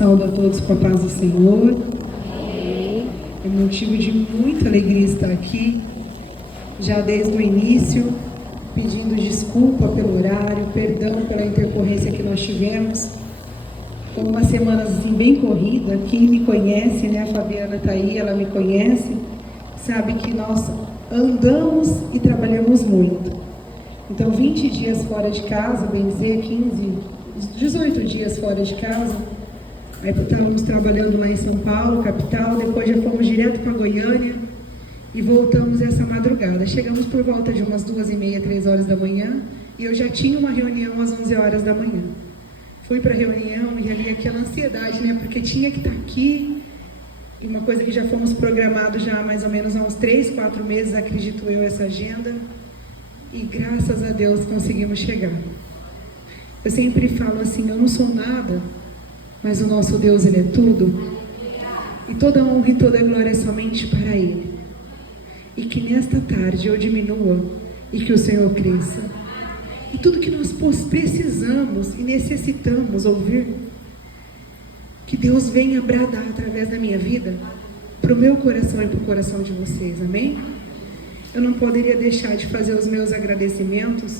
Saúdo a todos com a paz do Senhor. É motivo de muita alegria estar aqui, já desde o início, pedindo desculpa pelo horário, perdão pela intercorrência que nós tivemos. Foi uma semana assim, bem corrida. Quem me conhece, né, a Fabiana está aí, ela me conhece, sabe que nós andamos e trabalhamos muito. Então, 20 dias fora de casa, bem dizer, 18 dias fora de casa. Aí estávamos trabalhando lá em São Paulo, capital, depois já fomos direto para Goiânia e voltamos essa madrugada. Chegamos por volta de umas 2h30, 3 horas da manhã e eu já tinha uma reunião às 11 horas da manhã. Fui para a reunião e ali aquela ansiedade, né, porque tinha que estar aqui, e uma coisa que já fomos programados já há mais ou menos há uns 3, 4 meses, acredito eu, essa agenda, e graças a Deus conseguimos chegar. Eu sempre falo assim, eu não sou nada, mas o nosso Deus, Ele é tudo. E toda honra e toda glória é somente para Ele. E que nesta tarde eu diminua e que o Senhor cresça. E tudo que nós precisamos e necessitamos ouvir, que Deus venha bradar através da minha vida, para o meu coração e para o coração de vocês, amém? Eu não poderia deixar de fazer os meus agradecimentos.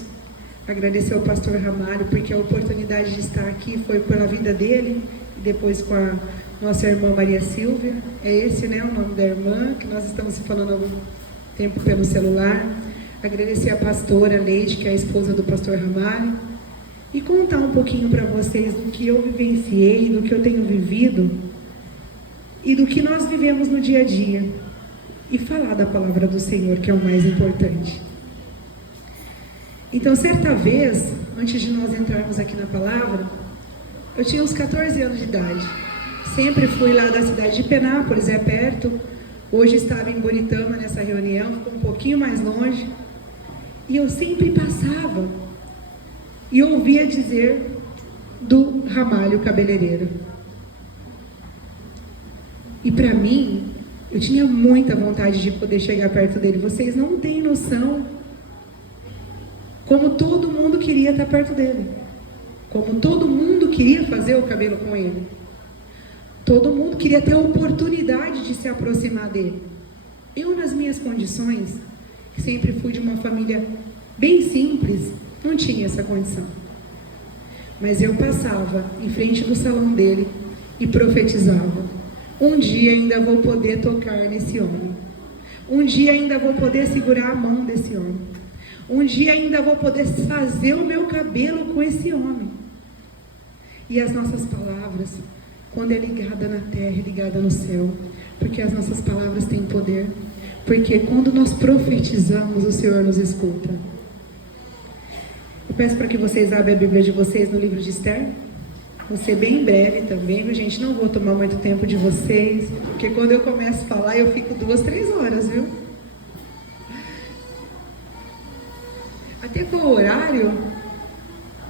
Agradecer ao pastor Ramalho, porque a oportunidade de estar aqui foi pela vida dele, e depois com a nossa irmã Maria Silvia. É esse, né, o nome da irmã, que nós estamos se falando há algum tempo pelo celular. Agradecer a pastora Leite, que é a esposa do pastor Ramalho, e contar um pouquinho para vocês do que eu vivenciei, do que eu tenho vivido, e do que nós vivemos no dia a dia, e falar da palavra do Senhor, que é o mais importante. Então, certa vez, antes de nós entrarmos aqui na palavra, eu tinha uns 14 anos de idade. Sempre fui lá da cidade de Penápolis, é perto. Hoje estava em Boritama nessa reunião, ficou um pouquinho mais longe. E eu sempre passava e ouvia dizer do Ramalho cabeleireiro. E para mim, eu tinha muita vontade de poder chegar perto dele. Vocês não têm noção como todo mundo queria estar perto dele. Como todo mundo queria fazer o cabelo com ele. Todo mundo queria ter a oportunidade de se aproximar dele. Eu, nas minhas condições, que sempre fui de uma família bem simples, não tinha essa condição. Mas eu passava em frente do salão dele e profetizava. Um dia ainda vou poder tocar nesse homem. Um dia ainda vou poder segurar a mão desse homem. Um dia ainda vou poder fazer o meu cabelo com esse homem. E as nossas palavras, quando é ligada na terra e ligada no céu, porque as nossas palavras têm poder, porque quando nós profetizamos, o Senhor nos escuta. Eu peço para que vocês abram a Bíblia de vocês no livro de Esther. Vou ser bem breve também, viu, gente? Não vou tomar muito tempo de vocês, porque quando eu começo a falar, eu fico 2, 3 horas, viu? Até com o horário,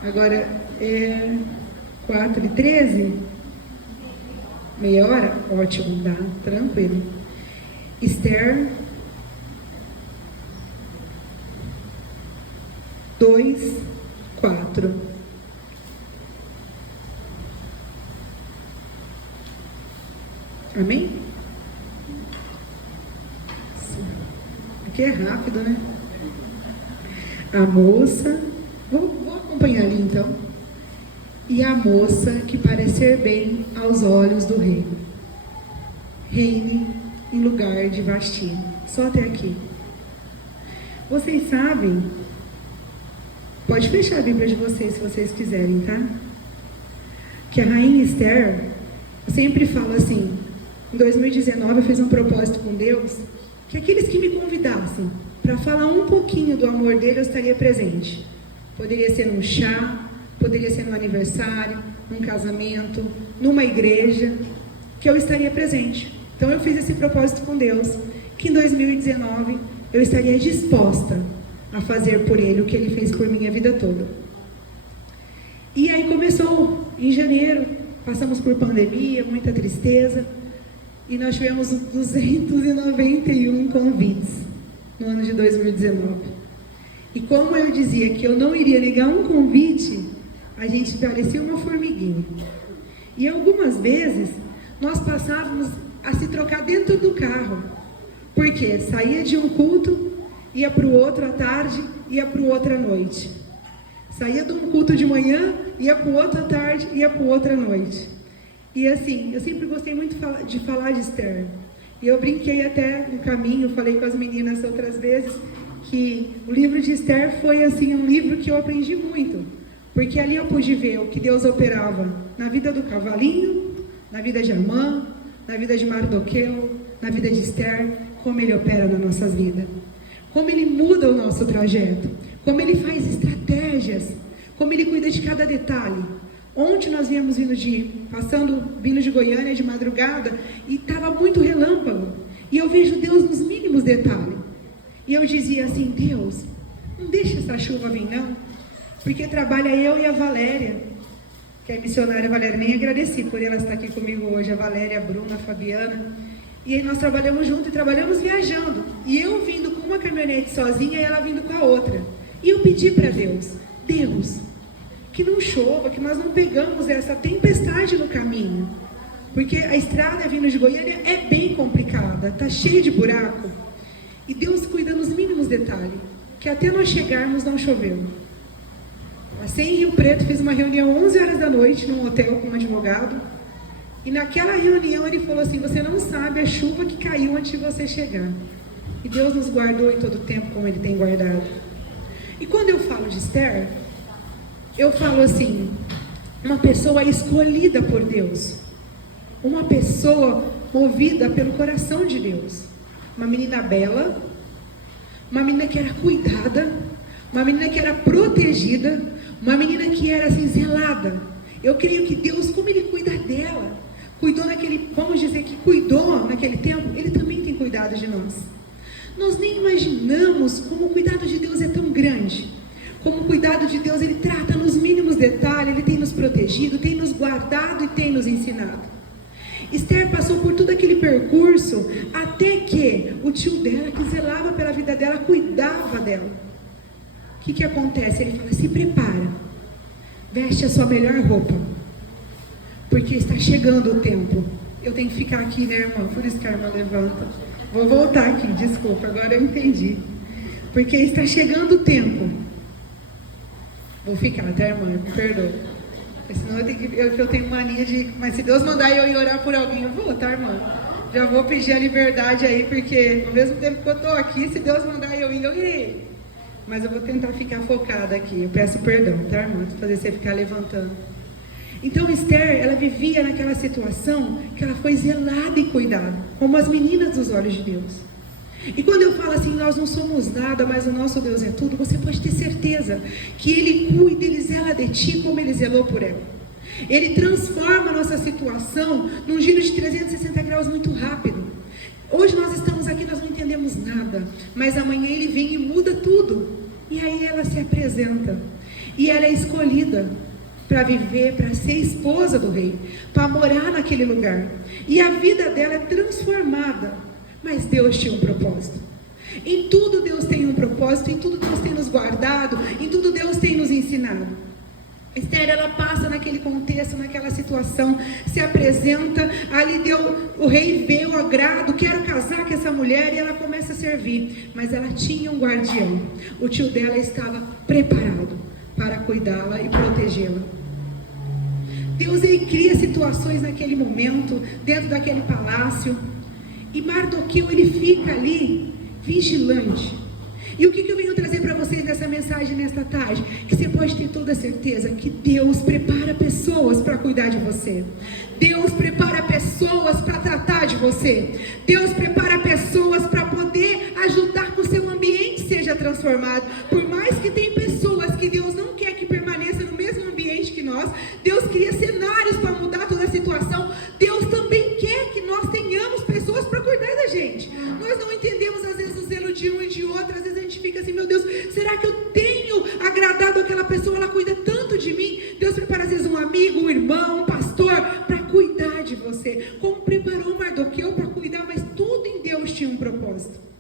agora é 4h13, meia hora, ótimo, dá, tranquilo. Esther 2:4. Amém? Aqui é rápido, né? A moça, vou acompanhar ali então. E a moça que parecer bem aos olhos do rei, reine em lugar de Vasti. Só até aqui. Vocês sabem, pode fechar a Bíblia de vocês se vocês quiserem, tá? Que a rainha Esther, eu sempre falo assim, em 2019 eu fiz um propósito com Deus, que aqueles que me convidassem para falar um pouquinho do amor dele, eu estaria presente. Poderia ser num chá, poderia ser num aniversário, num casamento, numa igreja, que eu estaria presente. Então eu fiz esse propósito com Deus, que em 2019 eu estaria disposta a fazer por ele o que ele fez por mim a vida toda. E aí começou, em janeiro, passamos por pandemia, muita tristeza, e nós tivemos 291 convites no ano de 2019. E como eu dizia que eu não iria negar um convite, a gente parecia uma formiguinha. E algumas vezes nós passávamos a se trocar dentro do carro. Porque saía de um culto, ia para o outro à tarde, ia para o outro à noite. Saía de um culto de manhã, ia para o outro à tarde, ia para o outro à noite. E assim, eu sempre gostei muito de falar de Esther. E eu brinquei até no caminho, falei com as meninas outras vezes, que o livro de Esther foi assim um livro que eu aprendi muito. Porque ali eu pude ver o que Deus operava na vida do cavalinho, na vida de Amã, na vida de Mardoqueu, na vida de Esther, como Ele opera nas nossas vidas. Como Ele muda o nosso trajeto, como Ele faz estratégias, como Ele cuida de cada detalhe. Ontem nós viemos vindo de Goiânia de madrugada e estava muito relâmpago. E eu vejo Deus nos mínimos detalhes. E eu dizia assim, Deus, não deixa essa chuva vir não, porque trabalha eu e a Valéria, que é a missionária Valéria, nem agradeci por ela estar aqui comigo hoje, a Valéria, a Bruna, a Fabiana. E aí nós trabalhamos juntos e trabalhamos viajando. E eu vindo com uma caminhonete sozinha e ela vindo com a outra. E eu pedi para Deus, que não chova, que nós não pegamos essa tempestade no caminho. Porque a estrada vindo de Goiânia é bem complicada, está cheia de buraco. E Deus cuida nos mínimos detalhes, que até nós chegarmos não choveu. Passei em Rio Preto, fiz uma reunião 11 horas da noite num hotel com um advogado. E naquela reunião ele falou assim, você não sabe a chuva que caiu antes de você chegar. E Deus nos guardou em todo o tempo como Ele tem guardado. E quando eu falo de Esther, eu falo assim, uma pessoa escolhida por Deus. Uma pessoa movida pelo coração de Deus. Uma menina bela, uma menina que era cuidada, uma menina que era protegida, uma menina que era assim, zelada. Eu creio que Deus, como Ele cuida dela, cuidou vamos dizer que cuidou naquele tempo, Ele também tem cuidado de nós. Nós nem imaginamos como o cuidado de Deus é tão grande. Como o cuidado de Deus, Ele trata nos mínimos detalhes, Ele tem nos protegido, tem nos guardado e tem nos ensinado. Esther passou por todo aquele percurso, até que o tio dela, que zelava pela vida dela, cuidava dela. O que acontece? Ele fala, se prepara, veste a sua melhor roupa, porque está chegando o tempo. Eu tenho que ficar aqui, né, irmã? Por isso que a irmã levanta. Vou voltar aqui, desculpa, agora eu entendi. Porque está chegando o tempo. Vou ficar, tá, irmã? Me perdoa. Senão eu tenho mania de... Mas se Deus mandar eu ir orar por alguém, eu vou, tá, irmã? Já vou pedir a liberdade aí, porque ao mesmo tempo que eu estou aqui, se Deus mandar eu ir, eu irei. Mas eu vou tentar ficar focada aqui. Eu peço perdão, tá, irmã? Para fazer você ficar levantando. Então Esther, ela vivia naquela situação que ela foi zelada e cuidada, como as meninas dos olhos de Deus. E quando eu falo assim, nós não somos nada, mas o nosso Deus é tudo, você pode ter certeza que Ele cuida, Ele zela de ti como Ele zelou por ela. Ele transforma a nossa situação num giro de 360 graus muito rápido. Hoje nós estamos aqui, nós não entendemos nada, mas amanhã Ele vem e muda tudo. E aí ela se apresenta, e ela é escolhida para viver, para ser esposa do rei, para morar naquele lugar. E a vida dela é transformada. Mas Deus tinha um propósito. Em tudo Deus tem um propósito, em tudo Deus tem nos guardado, em tudo Deus tem nos ensinado. Esther, ela passa naquele contexto, naquela situação, se apresenta, ali o rei vê o agrado, quero casar com essa mulher, e ela começa a servir. Mas ela tinha um guardião, o tio dela estava preparado para cuidá-la e protegê-la. Deus, Ele cria situações naquele momento, dentro daquele palácio. E Mardoqueu, ele fica ali, vigilante. E o que eu venho trazer para vocês nessa mensagem, nesta tarde? Que você pode ter toda a certeza que Deus prepara pessoas para cuidar de você. Deus prepara pessoas para tratar de você. Deus prepara pessoas para poder ajudar que o seu ambiente seja transformado. Por mais que tem pessoas que Deus não quer que permaneça no mesmo ambiente que nós, Deus cria cenários para mudar toda a situação. Deus também quer que nós tenhamos pessoas para cuidar da gente. Nós não entendemos às vezes o zelo de um e de outro. Às vezes a gente fica assim, meu Deus, será que eu tenho agradado aquela pessoa? Ela cuida tanto de mim. Deus prepara às vezes um amigo, um irmão, um pastor para cuidar de você. Como preparou Mardoqueu para cuidar, mas tudo em Deus tinha um propósito.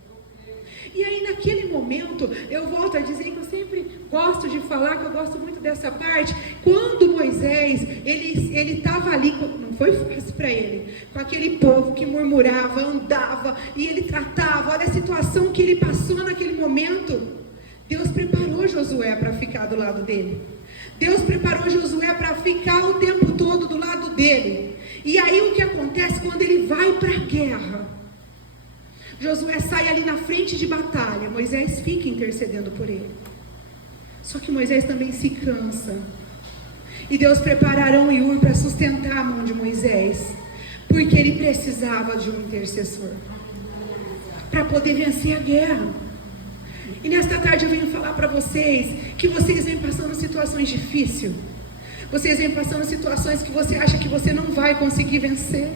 E aí naquele momento, eu volto a dizer que eu sempre gosto de falar, que eu gosto muito dessa parte, quando Moisés Moisés, ele estava ali, não foi fácil para ele, com aquele povo que murmurava, andava, e ele tratava, olha a situação que ele passou naquele momento. Deus preparou Josué para ficar do lado dele. Deus preparou Josué para ficar o tempo todo do lado dele. E aí o que acontece quando ele vai para a guerra? Josué sai ali na frente de batalha, Moisés fica intercedendo por ele. Só que Moisés também se cansa. E Deus prepara Arão e Hur para sustentar a mão de Moisés, porque ele precisava de um intercessor para poder vencer a guerra. E nesta tarde eu venho falar para vocês que vocês vêm passando situações difíceis. Vocês vêm passando situações que você acha que você não vai conseguir vencer.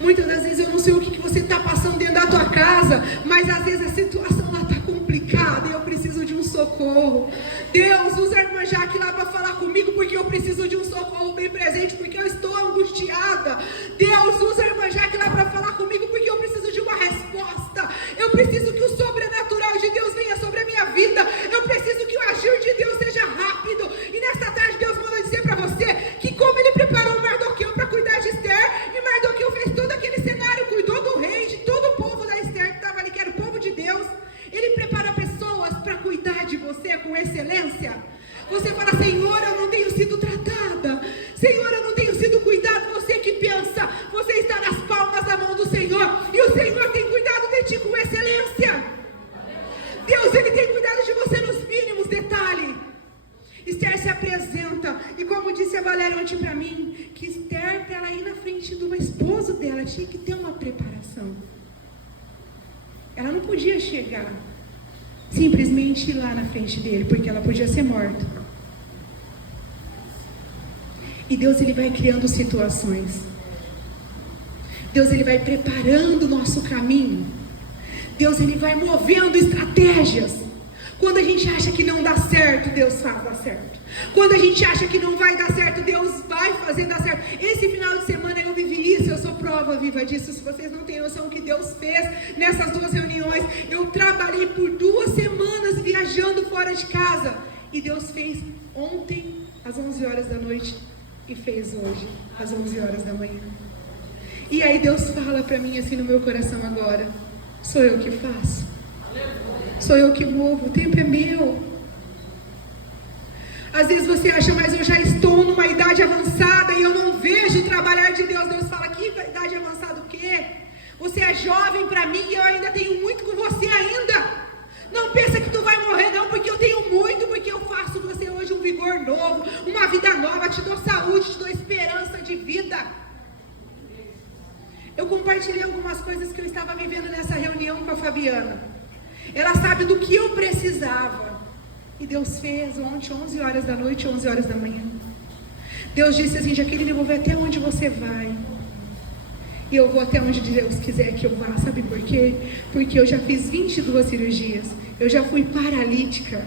Muitas das vezes eu não sei o que você está passando dentro da tua casa, mas às vezes a situação lá está complicada e eu preciso de um socorro. Deus, usa a irmã Jaque lá para falar comigo, porque eu preciso de um socorro bem presente, porque eu estou angustiada. Deus, usa a irmã Jaque lá para falar comigo, porque eu preciso de uma resposta. Eu preciso que o sobrenatural de Deus venha sobre a minha vida. Eu preciso que o agir de Deus seja rápido. E nesta tarde Deus manda dizer para você que como Ele preparou o Mardoqueu para cuidar de Esther, e Mardoqueu fez todo aquele cenário, cuidou do rei, de todo o povo da Esther que estava ali, que era o povo de Deus. Ele prepara pessoas para cuidar de você com excelência. Você fala: Senhor, eu não tenho sido tratada, Senhor, eu não tenho sido cuidado. Você que pensa, você está nas palmas da mão do Senhor, e o Senhor tem cuidado de ti com excelência. Deus, Ele tem cuidado de você nos mínimos detalhes. Esther se apresenta, e como disse a Valéria ontem para mim, que Esther, para ela ir na frente do esposo dela, tinha que ter uma preparação. Ela não podia chegar simplesmente ir lá na frente dele, porque ela podia ser morta. E Deus, Ele vai criando situações. Deus, Ele vai preparando o nosso caminho. Deus, Ele vai movendo estratégias. Quando a gente acha que não dá certo, Deus faz dar certo. Quando a gente acha que não vai dar certo, Deus vai fazer dar certo. Esse final de semana eu vivi isso, eu sou prova viva disso. Se vocês não têm noção do que Deus fez nessas 2 reuniões, eu trabalhei por 2 semanas viajando fora de casa. E Deus fez ontem às 11 horas da noite e fez hoje às 11 horas da manhã. E aí Deus fala para mim assim no meu coração agora: sou eu que faço. Sou eu que movo, o tempo é meu. Às vezes você acha: mas eu já estou numa idade avançada e eu não vejo o trabalhar de Deus. Deus fala: que idade avançada o quê? Você é jovem para mim e eu ainda tenho muito com você ainda. Não pensa que tu vai morrer não, porque eu tenho muito, porque eu faço de você hoje um vigor novo, uma vida nova, te dou saúde, te dou esperança de vida. Eu compartilhei algumas coisas que eu estava vivendo nessa reunião com a Fabiana. Ela sabe do que eu precisava. E Deus fez ontem, 11 horas da noite, 11 horas da manhã. Deus disse assim: Jaqueline, eu vou ver até onde você vai. E eu vou até onde Deus quiser que eu vá. Sabe por quê? Porque eu já fiz 22 cirurgias. Eu já fui paralítica.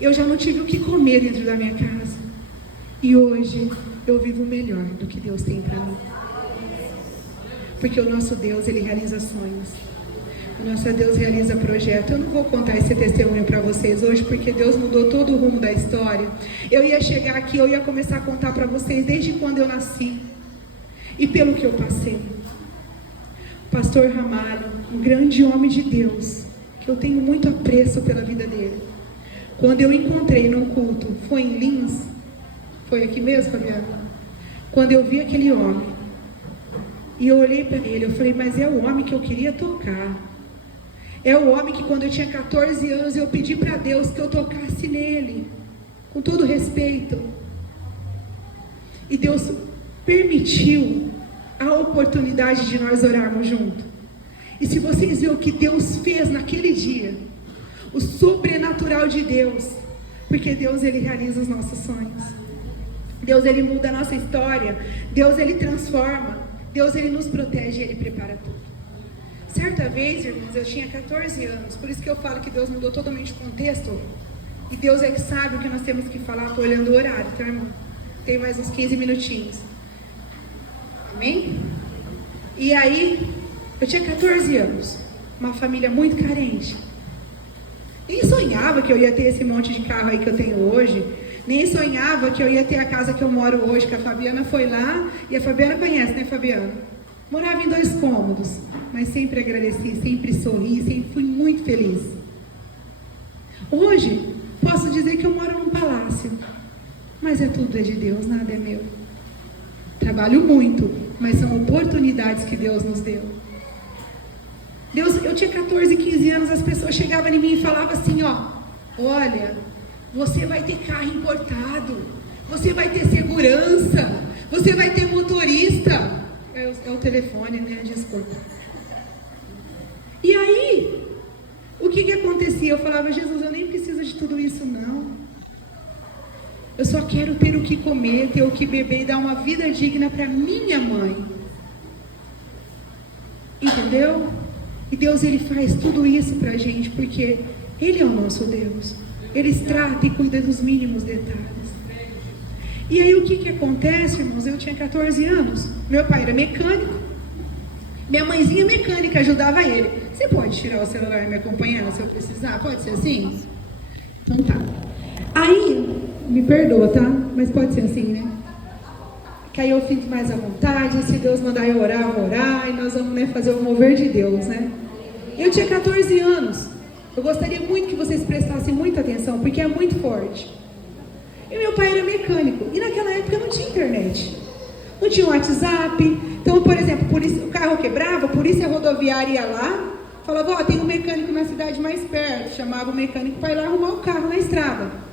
Eu já não tive o que comer dentro da minha casa. E hoje eu vivo melhor do que Deus tem para mim. Porque o nosso Deus, Ele realiza sonhos. O nosso Deus realiza projeto. Eu não vou contar esse testemunho para vocês hoje, porque Deus mudou todo o rumo da história. Eu ia chegar aqui, eu ia começar a contar para vocês desde quando eu nasci e pelo que eu passei. O pastor Ramalho, um grande homem de Deus, que eu tenho muito apreço pela vida dele. Quando eu encontrei num culto, foi em Lins, foi aqui mesmo, Fabiana? Quando eu vi aquele homem, e eu olhei para ele, eu falei: mas é o homem que eu queria tocar. É o homem que quando eu tinha 14 anos eu pedi para Deus que eu tocasse nele, com todo respeito. E Deus permitiu a oportunidade de nós orarmos juntos. E se vocês verem o que Deus fez naquele dia, o sobrenatural de Deus, porque Deus, Ele realiza os nossos sonhos. Deus, Ele muda a nossa história. Deus, Ele transforma. Deus, Ele nos protege e Ele prepara tudo. Certa vez, irmãos, eu tinha 14 anos, por isso que eu falo que Deus mudou totalmente o contexto, e Deus é que sabe o que nós temos que falar. Estou olhando o horário, tá, irmão? Tem mais uns 15 minutinhos. Amém? E aí, eu tinha 14 anos, uma família muito carente. Nem sonhava que eu ia ter esse monte de carro aí que eu tenho hoje, Nem sonhava que eu ia ter a casa que eu moro hoje, que a Fabiana foi lá, e a Fabiana conhece, né, Fabiana? Morava em 2 cômodos, mas sempre agradeci, sempre sorri, sempre fui muito feliz. Hoje, posso dizer que eu moro num palácio, mas tudo é de Deus, nada é meu. Trabalho muito, mas são oportunidades que Deus nos deu. Eu tinha 14, 15 anos, as pessoas chegavam em mim e falavam assim, olha, você vai ter carro importado, você vai ter segurança, você vai ter motorista. É o telefone, né? Desculpa. E aí, o que acontecia? Eu falava, Jesus, eu nem preciso de tudo isso, não. Eu só quero ter o que comer, ter o que beber e dar uma vida digna para minha mãe. Entendeu? E Deus, Ele faz tudo isso para a gente, porque Ele é o nosso Deus. Ele trata e cuida dos mínimos detalhes. E aí o que acontece, irmãos? Eu tinha 14 anos, meu pai era mecânico, minha mãezinha mecânica ajudava ele. Você pode tirar o celular e me acompanhar se eu precisar? Pode ser assim? Então tá. Aí, me perdoa, tá? Mas pode ser assim, né? Que aí eu fico mais à vontade, se Deus mandar eu orar, eu vou orar, e nós vamos, fazer o mover de Deus, né? Eu tinha 14 anos, eu gostaria muito que vocês prestassem muita atenção, porque é muito forte. E meu pai era mecânico, e naquela época não tinha internet, não tinha WhatsApp. Então, por exemplo, o carro quebrava, a polícia rodoviária ia lá, falava, tem um mecânico na cidade mais perto, chamava o mecânico para ir lá arrumar o carro na estrada.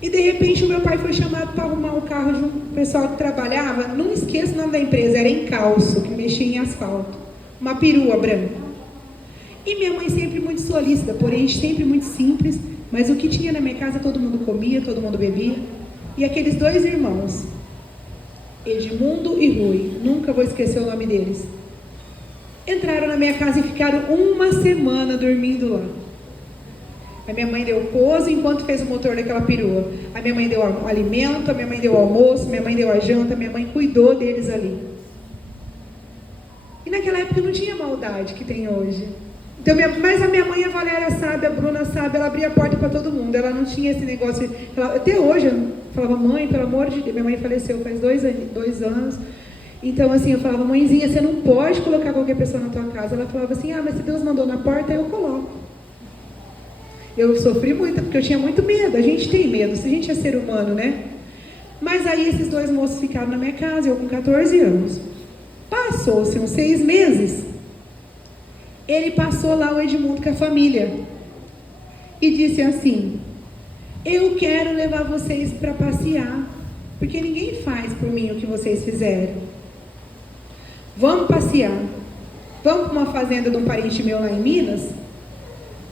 E de repente o meu pai foi chamado para arrumar o carro de um pessoal que trabalhava, não esqueço o nome da empresa, era Encalço, que mexia em asfalto, uma perua branca. E minha mãe sempre muito solícita, porém sempre muito simples, mas o que tinha na minha casa todo mundo comia, todo mundo bebia. E aqueles 2 irmãos, Edmundo e Rui, nunca vou esquecer o nome deles, entraram na minha casa e ficaram 1 semana dormindo lá. A minha mãe deu pouso enquanto fez o motor daquela perua. A minha mãe deu alimento, a minha mãe deu almoço, a minha mãe deu a janta, a minha mãe cuidou deles ali. E naquela época não tinha maldade que tem hoje. Então, mas a minha mãe, a Valéria sabe, a Bruna sabe, ela abria a porta para todo mundo. Ela não tinha esse negócio. Até hoje eu falava, mãe, pelo amor de Deus, minha mãe faleceu faz 2 anos. Então assim, eu falava, mãezinha, você não pode colocar qualquer pessoa na tua casa. Ela falava assim, mas se Deus mandou na porta, eu coloco. Eu sofri muito, porque eu tinha muito medo. A gente tem medo, se a gente é ser humano, né? Mas aí esses 2 moços ficaram na minha casa, eu com 14 anos. Passou-se uns 6 meses, ele passou lá, o Edmundo, com a família, e disse assim, eu quero levar vocês para passear, porque ninguém faz por mim o que vocês fizeram. Vamos passear, vamos para uma fazenda de um parente meu lá em Minas,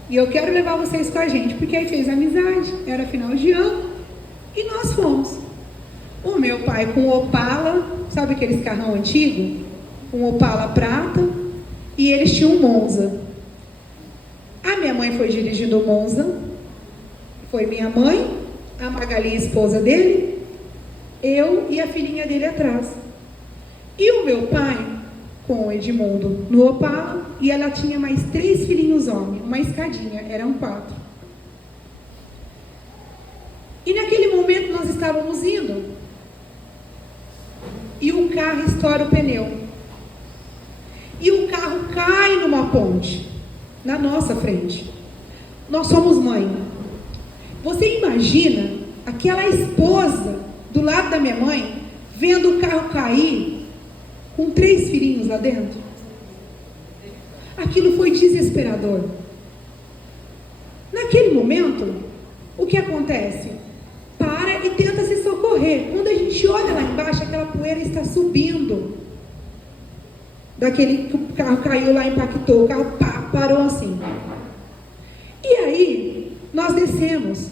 e eu quero levar vocês com a gente, porque aí fez amizade, era final de ano, e nós fomos. O meu pai com o Opala, sabe aqueles carrão antigo? Um Opala prata, e eles tinham um Monza. A minha mãe foi dirigindo o Monza, foi minha mãe, a Magali, a esposa dele, eu e a filhinha dele atrás. E o meu pai com o Edmundo no Opala, e ela tinha mais 3 filhinhos homens, uma escadinha, eram 4. E naquele momento nós estávamos indo, e o carro estoura o pneu, e o carro cai numa ponte, na nossa frente. Nós somos mãe. Você imagina aquela esposa do lado da minha mãe, vendo o carro cair, com 3 filhinhos lá dentro? Aquilo foi desesperador. Naquele momento, o que acontece? Para e tenta se socorrer. Quando a gente olha lá embaixo, aquela poeira está subindo. Daquele que o carro caiu lá, impactou, o carro parou assim. E aí, nós descemos.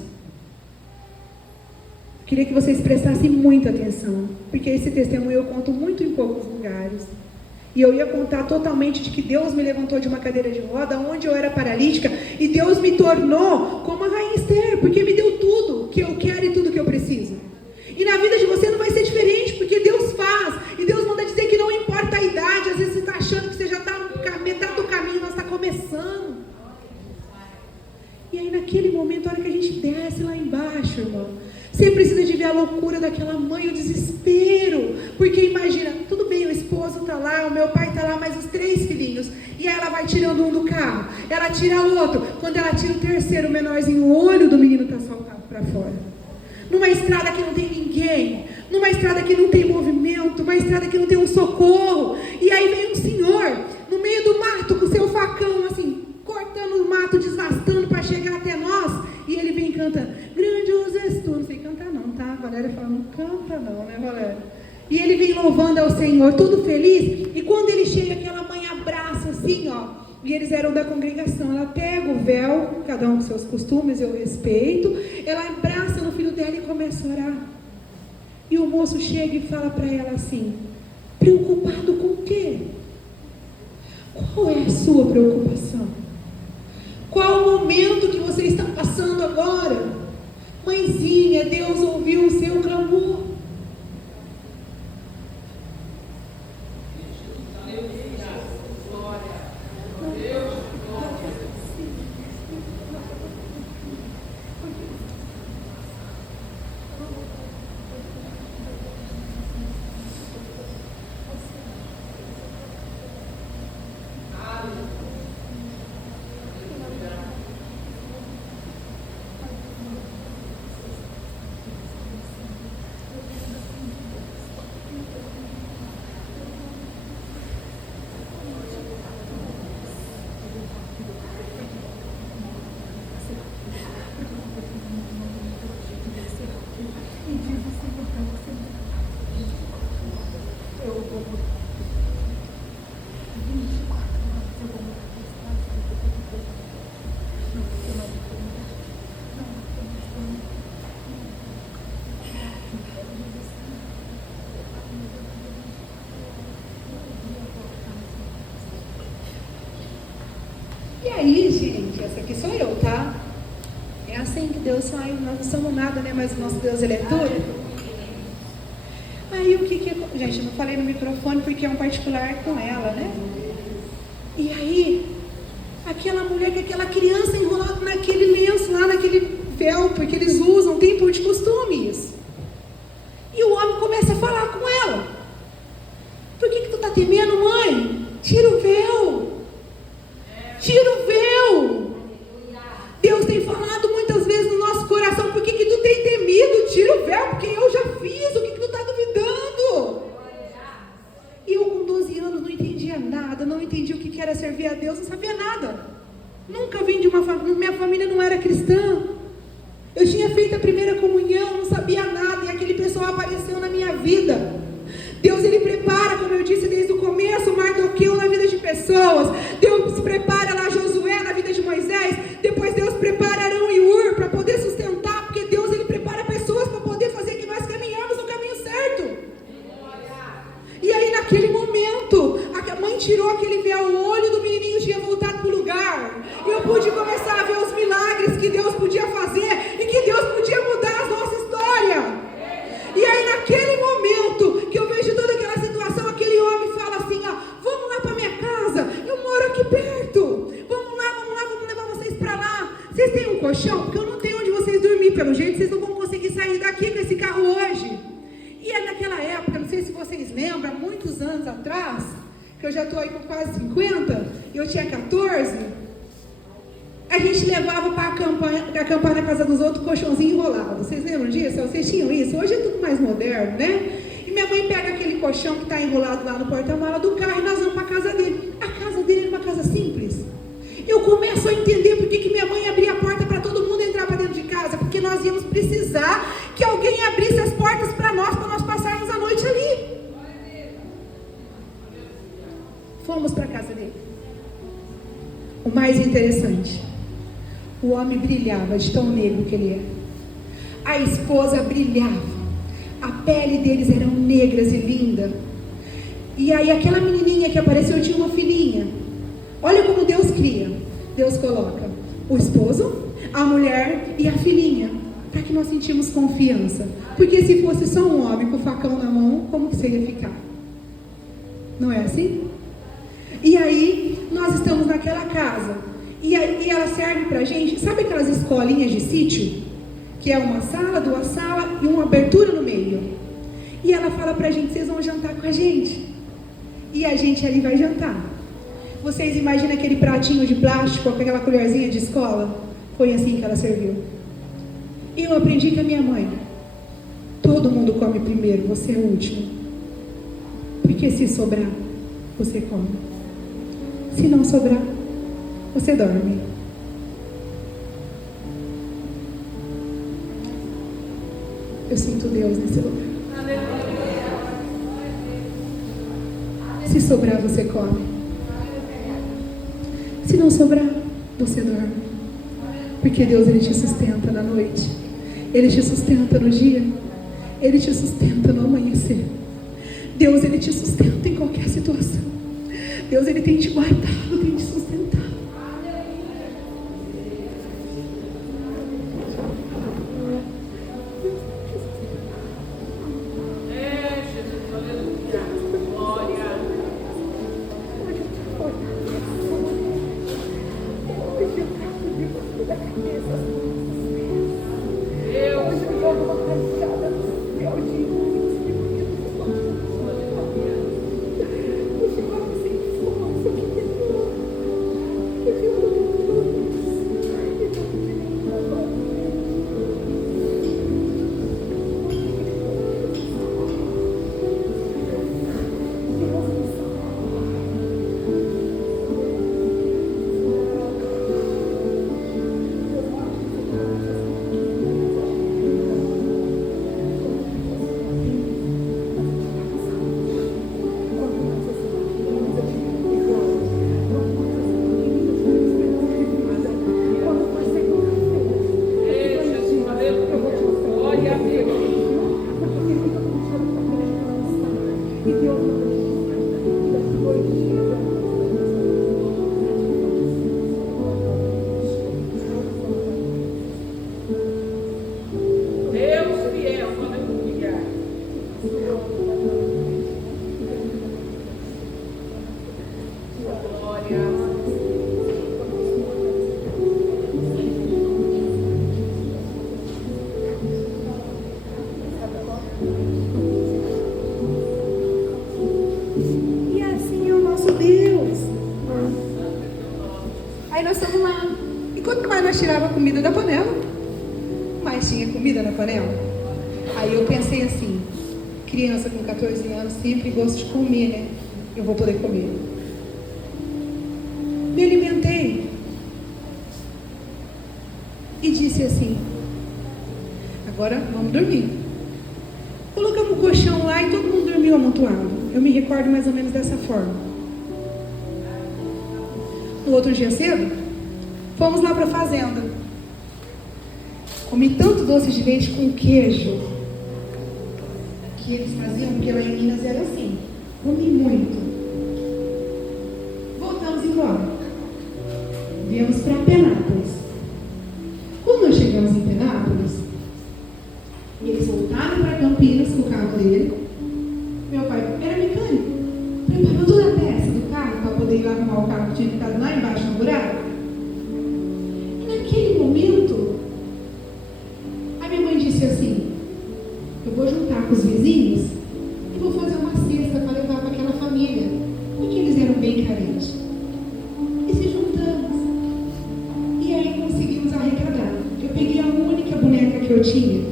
Queria que vocês prestassem muita atenção, porque esse testemunho eu conto muito em poucos lugares. E eu ia contar totalmente de que Deus me levantou de uma cadeira de roda, onde eu era paralítica, e Deus me tornou como a rainha Esther, porque me deu tudo que eu quero e tudo que eu preciso. E na vida de você não vai ser diferente, porque Deus faz, e Deus manda dizer que não importa a idade. Às vezes você está achando que você já está na metade do caminho, nós está começando. E aí naquele momento, a hora que a gente desce lá embaixo, irmão, você desespero, porque imagina, tudo bem, o esposo está lá, o meu pai está lá, mas os 3 filhinhos, e aí ela vai tirando um do carro, ela tira o outro, quando ela tira o terceiro, o menorzinho, o olho do menino está saltado para fora, numa estrada que não tem ninguém, numa estrada que não tem movimento, uma estrada que não tem um socorro, e aí vem um senhor, no meio do mato, com seu facão, assim, cortando o mato, desvastando para chegar até nós, e ele vem cantando, grandioso és tu, não sei cantar não, tá? A Valéria fala, não canta não, né, Valéria? E ele vem louvando ao Senhor, todo feliz, e quando ele chega, aquela mãe abraça assim, ó, e eles eram da congregação, ela pega o véu, cada um com seus costumes, eu respeito, ela abraça no filho dela e começa a orar, e o moço chega e fala para ela assim, preocupado com o quê? Qual é a sua preocupação? Qual o momento que você está passando agora? Mãezinha, Deus ouviu o seu clamor. E aí, gente, essa aqui sou eu, tá? É assim que Deus faz, nós não somos nada, né? Mas o nosso Deus, Ele é tudo. Aí, o que que... Gente, eu não falei no microfone porque é um particular com ela, né? E aí, aquela mulher, que aquela criança enrolada naquele lenço lá, naquele véu, porque eles usam, tem por de costume isso. E o homem começa a falar com ela. Por que tu tá temendo, mãe? Tira o véu. Tira o véu. Deus tem falado muitas vezes no nosso coração, por que tu tem temido? Tira o véu, porque eu já fiz, o que tu está duvidando? E eu com 12 anos não entendia nada, não entendia o que era servir a Deus, não sabia nada. Nunca vim de uma família, minha família não era cristã. Eu tinha feito a primeira comunhão, não sabia nada, e aquele pessoal apareceu na minha vida. Deus, Ele prepara, como eu disse desde o começo, Mardoqueu na vida de pessoas. Deus prepara lá Josué na vida de Moisés. Depois Deus prepara Arão e Ur para poder sustentar, porque Deus, Ele prepara pessoas para poder fazer que nós caminhamos no caminho certo. E aí naquele momento, a mãe tirou aquele véu, o olho do menininho tinha voltado para o lugar. E eu pude começar a ver os milagres que Deus podia fazer e que Deus podia mudar a nossa história. E aí naquele momento que eu vejo toda aquela situação, aquele homem fala assim, ó, vamos lá para minha casa, eu moro aqui perto, vamos lá, vamos levar vocês para lá. Vocês têm um colchão? Porque eu não tenho onde vocês dormir, pelo jeito vocês não vão conseguir sair daqui com esse carro hoje. E é naquela época, não sei se vocês lembram, há muitos anos atrás, que eu já estou aí com quase 50, e eu tinha 14, a gente levava para acampar na casa dos outros, colchãozinho enrolado. Vocês lembram disso? Vocês tinham isso? Hoje é tudo mais moderno, né? E minha mãe pega aquele colchão que está enrolado lá no porta-mala do carro e nós vamos para a casa dele. A casa dele era uma casa simples. Eu começo a entender por que minha mãe abria a porta para todo mundo entrar para dentro de casa. Porque nós íamos precisar que alguém abrisse as portas para nós passarmos a noite ali. Fomos para a casa dele. O mais interessante, o homem brilhava de tão negro que ele era. A esposa brilhava. A pele deles era negras e linda. E aí aquela menininha que apareceu tinha uma filhinha. Olha como Deus cria. Deus coloca o esposo, a mulher e a filhinha, para que nós sentimos confiança. Porque se fosse só um homem com o facão na mão, como que seria ficar? Não é assim? E aí nós estamos naquela casa. E ela serve pra gente, sabe aquelas escolinhas de sítio? Que é uma sala, duas salas e uma abertura no meio. E ela fala pra gente, vocês vão jantar com a gente. E a gente ali vai jantar. Vocês imaginam aquele pratinho de plástico, com aquela colherzinha de escola? Foi assim que ela serviu. E eu aprendi com a minha mãe. Todo mundo come primeiro, você é o último. Porque se sobrar, você come. Se não sobrar, você dorme. Eu sinto Deus nesse lugar. Se sobrar, você come. Se não sobrar, você dorme. Porque Deus, Ele te sustenta na noite. Ele te sustenta no dia. Ele te sustenta no amanhecer. Deus, Ele te sustenta em qualquer situação. Deus, Ele tem te guardado, tem te sustentado. E assim é o nosso Deus. Aí nós estamos lá. E quanto mais nós tirava a comida da panela, mais tinha comida na panela. Aí eu pensei assim, criança com 14 anos sempre gosta de comer, né? Eu vou poder comer. Me alimentei. E disse assim, agora vamos dormir. Colocamos o colchão lá e todo mundo dormiu amontoado. Eu me recordo mais ou menos dessa forma. No outro dia cedo, fomos lá para a fazenda. Comi tanto doce de leite com queijo que eles faziam, porque lá em Minas era assim. Comi muito. Voltamos embora. Viemos para Penápolis. Quando nós chegamos em Penápolis, e eles voltaram para Campinas com o carro dele, meu pai era mecânico, preparou toda a peça do carro para poder ir lá arrumar o carro que tinha ficado lá embaixo no buraco. E naquele momento, a minha mãe disse assim, eu vou juntar com os vizinhos e vou fazer uma cesta para levar para aquela família, porque eles eram bem carentes. E se juntamos. E aí conseguimos arrecadar. Eu peguei a única boneca que eu tinha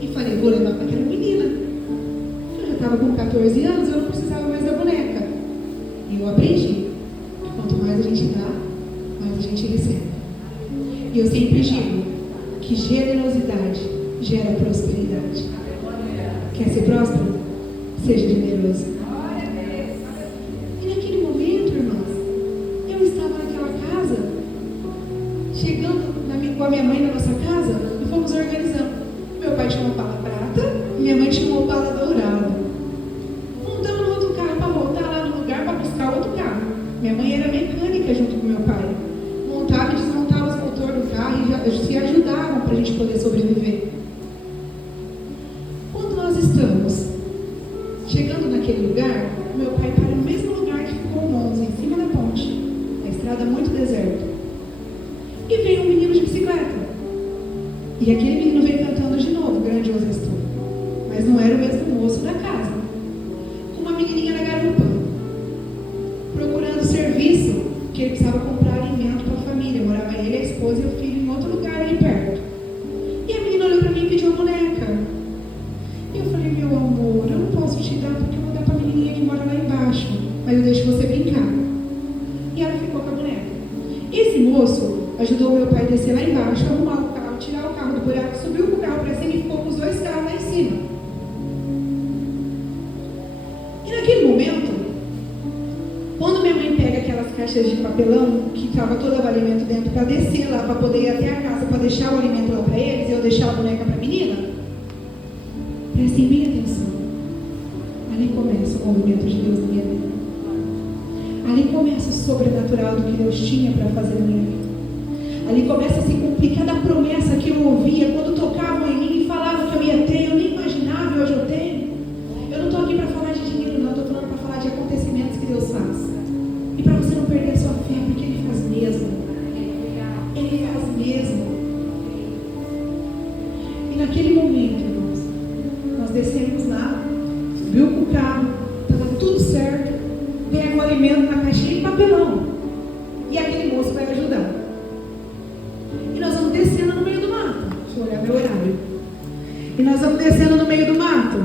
e falei, vou levar para aquela menina. Eu já estava com 14 anos, eu não precisava mais da boneca. E eu aprendi que quanto mais a gente dá, mais a gente recebe. E eu sempre digo que generosidade gera prosperidade. Quer ser próspero? Seja generoso. E naquele momento, irmãos, eu estava naquela casa, chegando com a minha mãe na nossa casa, e fomos organizando. Meu pai tinha uma pala prata, minha mãe tinha uma pala dourada. Montamos no outro carro para voltar lá no lugar para buscar outro carro. Minha mãe era mecânica junto com meu pai. Montava e desmontava os motores do carro e se ajudavam para a gente poder sobreviver. Quando nós estamos chegando naquele lugar, meu pai para no mesmo lugar que ficou o Monza, em cima da ponte, a estrada muito deserta. E veio um menino de bicicleta. E aquele menino veio cantando de novo, grandioso és tu. Mas não era o mesmo moço da ajudou meu pai a descer lá embaixo, arrumar o carro, tirar o carro do buraco, subiu com o carro para cima e ficou com os 2 carros lá em cima. E naquele momento, quando minha mãe pega aquelas caixas de papelão que estava todo o alimento dentro para descer lá, para poder ir até a casa, para deixar o alimento lá para eles, e eu deixar a boneca para a menina, prestem bem atenção. Ali começa o movimento de Deus na minha vida. Ali começa o sobrenatural do que Deus tinha para fazer na minha vida. Ali começa a se cumprir cada promessa que eu ouvia quando tocavam em mim e falavam que eu ia ter, eu nem imaginava e hoje eu tenho. Eu não estou aqui para falar de dinheiro, não, estou falando para falar de acontecimentos que Deus faz. E para você não perder a sua fé, porque Ele faz mesmo. Ele faz mesmo. E naquele momento, irmãos, nós descemos lá, subiu com o carro, estava tudo certo, pega o alimento na caixinha de papelão. E aquele moço vai ajudar. E nós vamos descendo no meio do mato. Deixa eu olhar meu horário. E nós vamos descendo no meio do mato.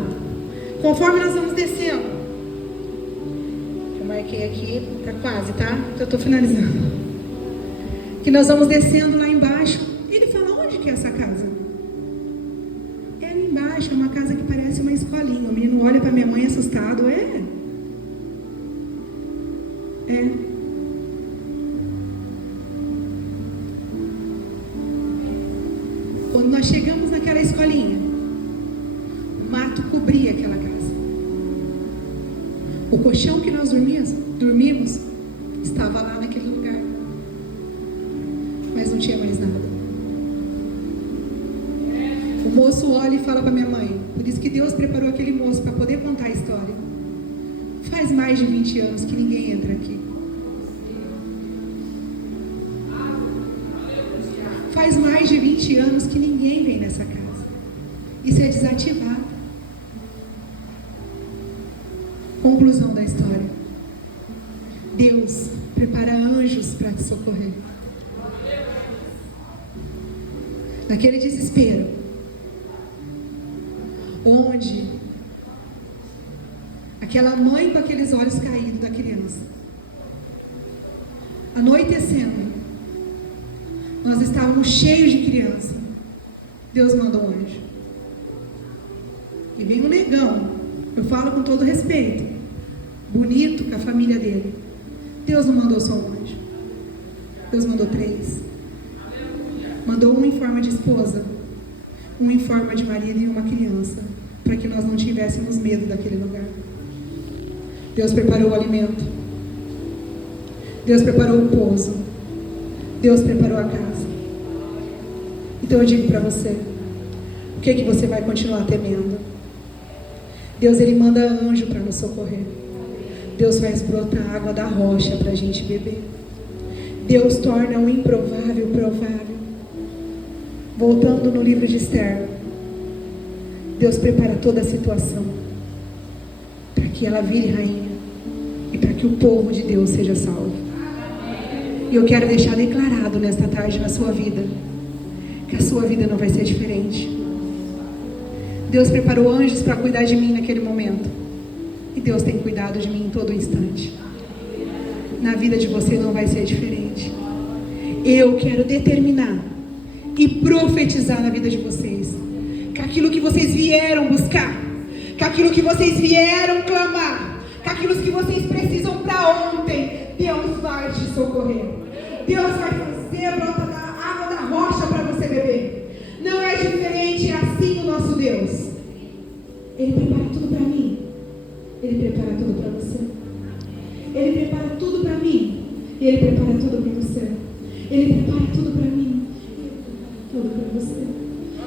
Conforme nós vamos descendo, eu marquei aqui, tá quase, tá? Então eu estou finalizando. Que nós vamos descendo lá embaixo. Ele fala, onde que é essa casa? É ali embaixo, é uma casa que parece uma escolinha. O menino olha para minha mãe assustado. É. Quando nós chegamos naquela escolinha, o mato cobria aquela casa. O colchão que nós dormimos estava lá naquele lugar. Mas não tinha mais nada. O moço olha e fala para minha mãe, por isso que Deus preparou aquele moço para poder contar a história. Faz mais de 20 anos que ninguém entra aqui. Faz mais de 20 anos que ninguém vem nessa casa. Isso é desativado. Conclusão da história. Deus prepara anjos para te socorrer. Naquele desespero, onde aquela mãe com aqueles olhos caídos da criança, anoitecendo, nós estávamos cheios de criança. Deus mandou um anjo. E vem um negão, eu falo com todo respeito, bonito, com a família dele. Deus não mandou só um anjo. Deus mandou 3. Mandou um em forma de esposa, um em forma de marido e uma criança, para que nós não tivéssemos medo daquele lugar. Deus preparou o alimento. Deus preparou o pouso. Deus preparou a casa. Então eu digo para você, o que que você vai continuar temendo? Deus, Ele manda anjo para nos socorrer. Deus faz brotar água da rocha para a gente beber. Deus torna o improvável provável. Voltando no livro de Esther, Deus prepara toda a situação para que ela vire rainha e para que o povo de Deus seja salvo. E eu quero deixar declarado nesta tarde na sua vida, que a sua vida não vai ser diferente. Deus preparou anjos para cuidar de mim naquele momento. E Deus tem cuidado de mim em todo instante. Na vida de você não vai ser diferente. Eu quero determinar e profetizar na vida de vocês, que aquilo que vocês vieram buscar, que aquilo que vocês vieram clamar, que aquilo que vocês precisam para ontem, Deus vai te socorrer. Deus vai fazer brotar a água da rocha para você beber. Não é diferente, é assim o nosso Deus. Ele prepara tudo para mim. Ele prepara tudo para você. Ele prepara tudo para mim. E Ele prepara tudo para você. Ele prepara tudo para mim. Tudo para você.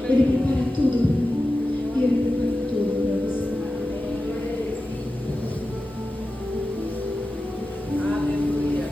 Ele prepara tudo para mim. E Ele prepara tudo para você. Aleluia.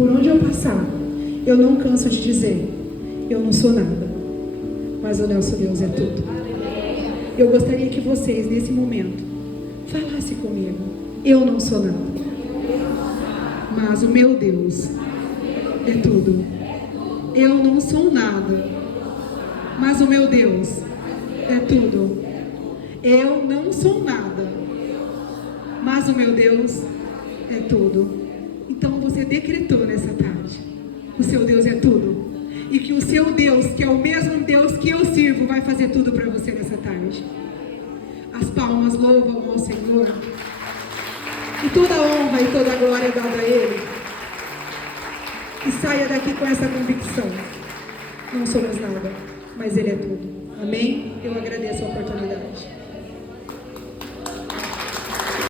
por onde eu passar, eu não canso de dizer, eu não sou nada, mas o nosso Deus é tudo. Eu gostaria que vocês, nesse momento, falassem comigo, eu não sou nada, mas o meu Deus é tudo. Eu não sou nada, mas o meu Deus é tudo. Eu não sou nada, mas o meu Deus é tudo. Então você decretou nessa tarde, o seu Deus é tudo. E que o seu Deus, que é o mesmo Deus que eu sirvo, vai fazer tudo para você nessa tarde. As palmas louvam ao Senhor. E toda a honra e toda a glória é dada a Ele. E saia daqui com essa convicção. Não somos nada, mas Ele é tudo. Amém? Eu agradeço a oportunidade.